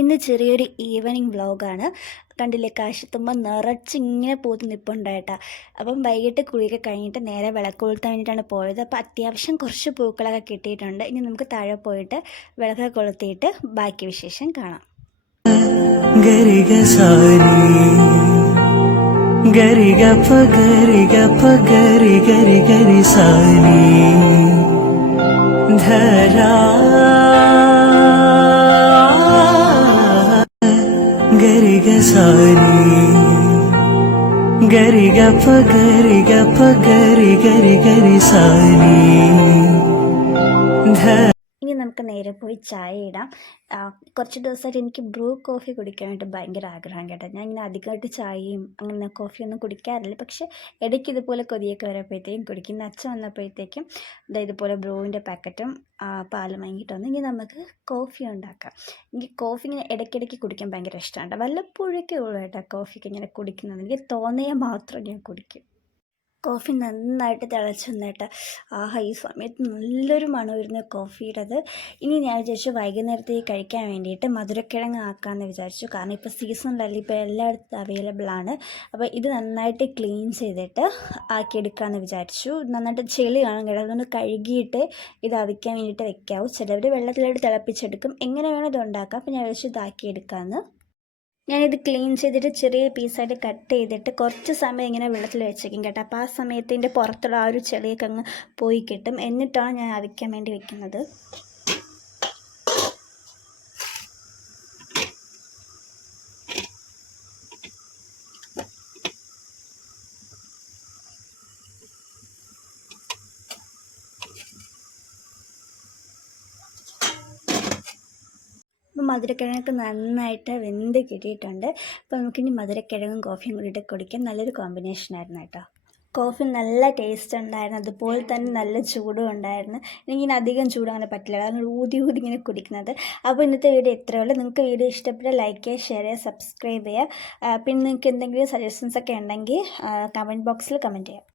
ഇന്ന് ചെറിയൊരു ഈവനിങ് വ്ളോഗാണ്. കണ്ടില്ലേ, കാശത്തുമ്പ നിറച്ചിങ്ങനെ പൂത്ത് നിൽപ്പുണ്ടായിട്ടാ. അപ്പം വൈകിട്ട് കുളിയൊക്കെ കഴിഞ്ഞിട്ട് നേരെ വിളക്ക് കൊളുത്താൻ വേണ്ടിയിട്ടാണ് പോയത്. അപ്പോൾ അത്യാവശ്യം കുറച്ച് പൂക്കളൊക്കെ കിട്ടിയിട്ടുണ്ട്. ഇനി നമുക്ക് താഴെ പോയിട്ട് വിളക്കൊക്കെ കൊളുത്തിയിട്ട് ബാക്കി വിശേഷം കാണാം. ഗരിഗ സാരി ഗരിഗ പഗരിഗ പഗരി ഗരി ഗരി സാരി ധരാ ഗരിഗ സാരി ഗരിഗ പഗരിഗ പഗരി ഗരി ഗരി സാരി ഇനി നമുക്ക് നേരെ പോയി ചായ ഇടാം. കുറച്ച് ദിവസമായിട്ട് എനിക്ക് ബ്രൂ കോഫി കുടിക്കാനായിട്ട് ഭയങ്കര ആഗ്രഹം കേട്ടോ. ഞാൻ ഇങ്ങനെ അധികമായിട്ട് ചായയും അങ്ങനെ കോഫിയൊന്നും കുടിക്കാറില്ല. പക്ഷേ ഇടയ്ക്ക് ഇതുപോലെ കൊതിയൊക്കെ വരുമ്പോഴത്തേക്കും കുടിക്കും. അച്ഛൻ വന്നപ്പോഴത്തേക്കും ഇതുപോലെ ബ്രൂവിൻ്റെ പാക്കറ്റും പാലും വാങ്ങിയിട്ട് വന്നു. ഇനി നമുക്ക് കോഫി ഉണ്ടാക്കാം. എനിക്ക് കോഫി ഇങ്ങനെ ഇടയ്ക്കിടയ്ക്ക് കുടിക്കാൻ ഭയങ്കര ഇഷ്ടമാണ് കേട്ടോ. വല്ലപ്പോഴൊക്കെ ഉള്ളൂ കേട്ടോ കോഫിക്ക് ഇങ്ങനെ കുടിക്കുന്നത്. എനിക്ക് തോന്നിയാൽ മാത്രം ഞാൻ കുടിക്കും. കോഫി നന്നായിട്ട് തിളച്ച് വന്നിട്ട് ഈ സമയത്ത് നല്ലൊരു മണം വരുന്ന കോഫിയുടേത്. ഇനി ഞാൻ വിചാരിച്ചു വൈകുന്നേരത്തേക്ക് കഴിക്കാൻ വേണ്ടിയിട്ട് മധുരക്കിഴങ്ങ് ആക്കാമെന്ന് വിചാരിച്ചു. കാരണം ഇപ്പോൾ സീസണിലല്ല, ഇപ്പോൾ എല്ലായിടത്തും അവൈലബിൾ ആണ്. അപ്പോൾ ഇത് നന്നായിട്ട് ക്ലീൻ ചെയ്തിട്ട് ആക്കിയെടുക്കാമെന്ന് വിചാരിച്ചു. നന്നായിട്ട് ചെളി കാണാൻ കേട്ടോ, അതുകൊണ്ട് കഴുകിയിട്ട് ഇത് അവിക്കാൻ വേണ്ടിയിട്ട് വെക്കാവും. ചിലവർ വെള്ളത്തിലോട്ട് തിളപ്പിച്ചെടുക്കും. എങ്ങനെ വേണം ഇത് ഉണ്ടാക്കാം. അപ്പോൾ ഞാൻ വിചാരിച്ചു ഇതാക്കിയെടുക്കാമെന്ന്. ഞാനിത് ക്ലീൻ ചെയ്തിട്ട് ചെറിയ പീസായിട്ട് കട്ട് ചെയ്തിട്ട് കുറച്ച് സമയം ഇങ്ങനെ വെള്ളത്തിൽ വെച്ചേക്കും കേട്ടോ. അപ്പോൾ ആ സമയത്തിൻ്റെ പുറത്തുള്ള ആ ഒരു ചെളിയൊക്കെ അങ്ങ് പോയി കിട്ടും. എന്നിട്ടാണ് ഞാൻ അവിക്കാൻ വേണ്ടി വെക്കുന്നത്. അപ്പോൾ മധുരക്കിഴങ്ങൊക്കെ നന്നായിട്ട് വെന്ത് കിട്ടിയിട്ടുണ്ട്. അപ്പോൾ നമുക്കിനി മധുരക്കിഴങ്ങും കോഫിയും കൂടിയിട്ട് കുടിക്കാൻ നല്ലൊരു കോമ്പിനേഷനായിരുന്നു കേട്ടോ. കോഫി നല്ല ടേസ്റ്റ് ഉണ്ടായിരുന്നു, അതുപോലെ തന്നെ നല്ല ചൂടും ഉണ്ടായിരുന്നു. എനിക്കിങ്ങനെ അധികം ചൂട് അങ്ങനെ പറ്റില്ല, കാരണം ഊതി ഇങ്ങനെ കുടിക്കുന്നത്. അപ്പോൾ ഇന്നത്തെ വീഡിയോ ഇത്രയേ ഉള്ളൂ. നിങ്ങൾക്ക് വീഡിയോ ഇഷ്ടപ്പെട്ടാൽ ലൈക്ക് ചെയ്യുക, ഷെയർ ചെയ്യുക, സബ്സ്ക്രൈബ് ചെയ്യുക. പിന്നെ നിങ്ങൾക്ക് എന്തെങ്കിലും സജഷൻസ് ഒക്കെ ഉണ്ടെങ്കിൽ കമൻറ്റ് ബോക്സിൽ കമൻറ്റ് ചെയ്യാം.